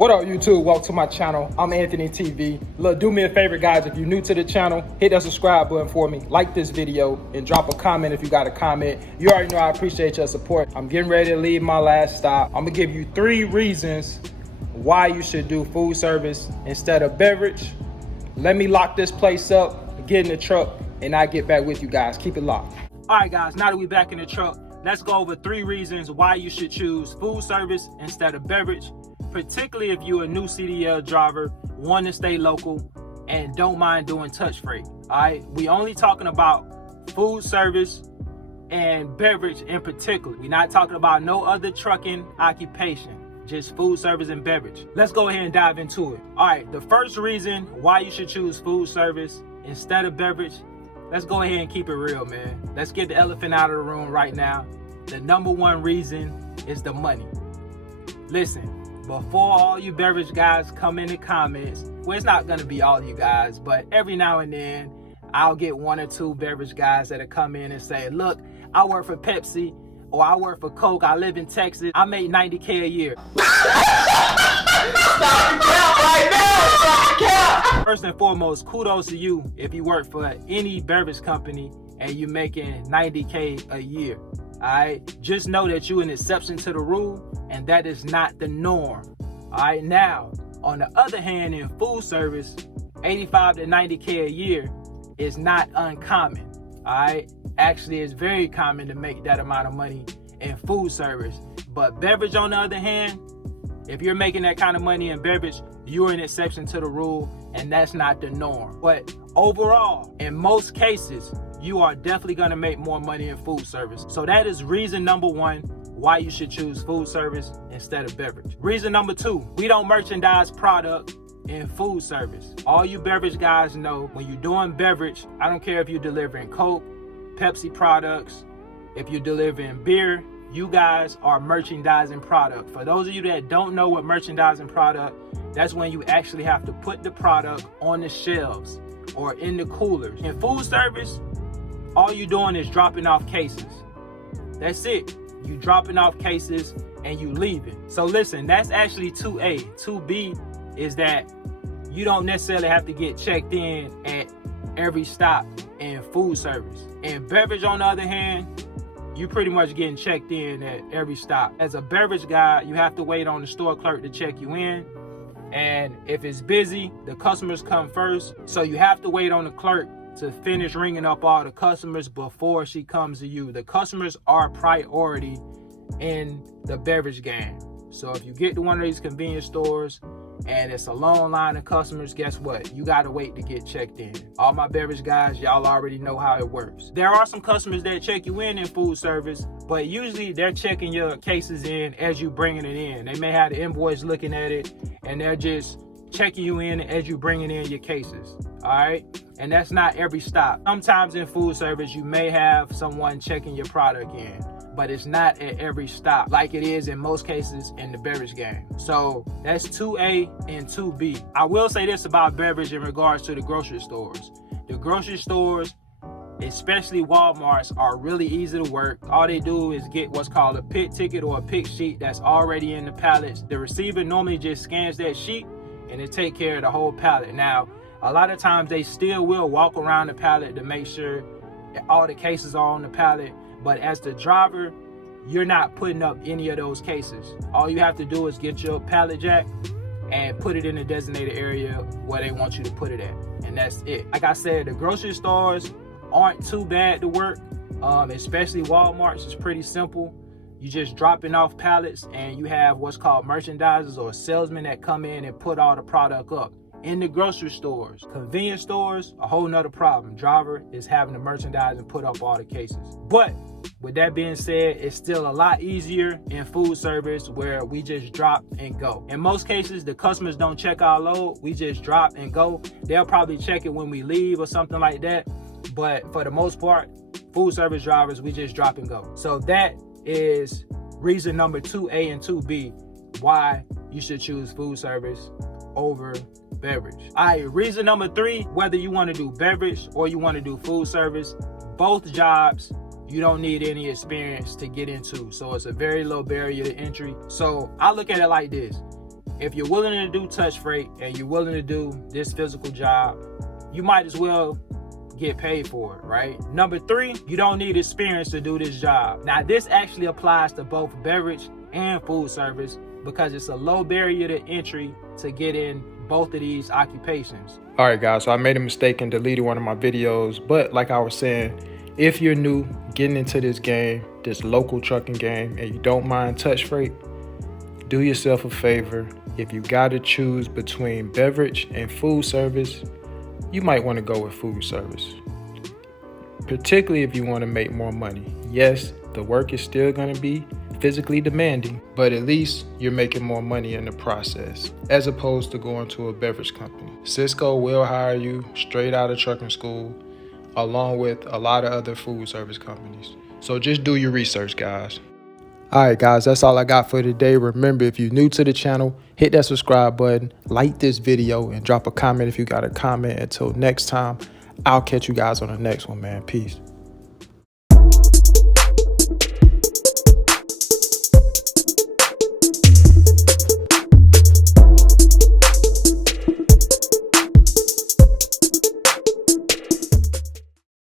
What up, YouTube? Welcome to my channel. I'm Anthony TV. Look, do me a favor, guys. If you're new to the channel, hit that subscribe button for me. Like this video and drop a comment if you got a comment. You already know I appreciate your support. I'm getting ready to leave my last stop. I'm gonna give you 3 reasons why you should do food service instead of beverage. Let me lock this place up, get in the truck, and I'll get back with you guys. Keep it locked. All right, guys, now that we're back in the truck, let's go over 3 reasons why you should choose food service instead of beverage. Particularly if you're a new CDL driver, want to stay local, and don't mind doing touch freight. All right, we only talking about food service and beverage in particular. We're not talking about no other trucking occupation, just food service and beverage. Let's go ahead and dive into it. All right, the first reason why you should choose food service instead of beverage, let's go ahead and keep it real, man. Let's get the elephant out of the room right now. The number 1 reason is the money. Listen, before all you beverage guys come in the comments, well, it's not gonna be all you guys, but every now and then I'll get 1 or 2 beverage guys that'll come in and say, look, I work for Pepsi or I work for Coke, I live in Texas, I make $90K a year. First and foremost, kudos to you if you work for any beverage company and you're making $90K a year. All right, just know that you're an exception to the rule, and that is not the norm. All right, now on the other hand, in food service, 85 to 90K a year is not uncommon. All right, actually, it's very common to make that amount of money in food service. But beverage, on the other hand, if you're making that kind of money in beverage, you're an exception to the rule, and that's not the norm. But overall, in most cases, you are definitely gonna make more money in food service. So that is reason number 1 why you should choose food service instead of beverage. Reason number 2, we don't merchandise product in food service. All you beverage guys know, when you're doing beverage, I don't care if you're delivering Coke, Pepsi products, if you're delivering beer, you guys are merchandising product. For those of you that don't know what merchandising product, that's when you actually have to put the product on the shelves or in the coolers. In food service, all you doing is dropping off cases. That's it. You dropping off cases and you leaving. So listen, that's actually 2A. 2B is that you don't necessarily have to get checked in at every stop in food service. In beverage, on the other hand, you pretty much getting checked in at every stop. As a beverage guy, you have to wait on the store clerk to check you in. And if it's busy, the customers come first. So you have to wait on the clerk to finish ringing up all the customers before she comes to you. The customers are priority in the beverage game. So if you get to one of these convenience stores and it's a long line of customers, guess what? You gotta wait to get checked in. All my beverage guys, y'all already know how it works. There are some customers that check you in food service, but usually they're checking your cases in as you bringing it in. They may have the invoice looking at it and they're just checking you in as you bringing in your cases. All right, and that's not every stop. Sometimes in food service, you may have someone checking your product in, but it's not at every stop like it is in most cases in the beverage game. So that's 2A and 2B. I will say this about beverage in regards to the grocery stores. The grocery stores, especially Walmarts, are really easy to work. All they do is get what's called a pick ticket or a pick sheet that's already in the pallets. The receiver normally just scans that sheet and it take care of the whole pallet. Now, a lot of times they still will walk around the pallet to make sure all the cases are on the pallet. But as the driver, you're not putting up any of those cases. All you have to do is get your pallet jack and put it in the designated area where they want you to put it at. And that's it. Like I said, the grocery stores aren't too bad to work, especially Walmart's. It's pretty simple. You just dropping off pallets and you have what's called merchandisers or salesmen that come in and put all the product up. In the grocery stores, convenience stores, a whole nother problem. Driver is having to merchandise and put up all the cases. But with that being said, it's still a lot easier in food service where we just drop and go. In most cases, the customers don't check our load. We just drop and go. They'll probably check it when we leave or something like that. But for the most part, food service drivers, we just drop and go. So that is reason number 2A and 2B why you should choose food service over beverage. All right, reason number 3, whether you want to do beverage or you want to do food service, both jobs you don't need any experience to get into. So it's a very low barrier to entry. So I look at it like this. if you're willing to do touch freight and you're willing to do this physical job, you might as well get paid for it, right? Number 3, you don't need experience to do this job. Now, this actually applies to both beverage and food service because it's a low barrier to entry to get in both of these occupations. All right, guys, so I made a mistake and deleted one of my videos, but like I was saying, if you're new getting into this game, this local trucking game, and you don't mind touch freight, do yourself a favor. If you got to choose between beverage and food service, you might want to go with food service, particularly if you want to make more money. Yes, the work is still going to be physically demanding, but at least you're making more money in the process, as opposed to going to a beverage company. Cisco will hire you straight out of trucking school, along with a lot of other food service companies. So just do your research, guys. All right, guys, that's all I got for today. Remember, if you're new to the channel, hit that subscribe button, like this video, and drop a comment if you got a comment. Until next time, I'll catch you guys on the next one, man. Peace.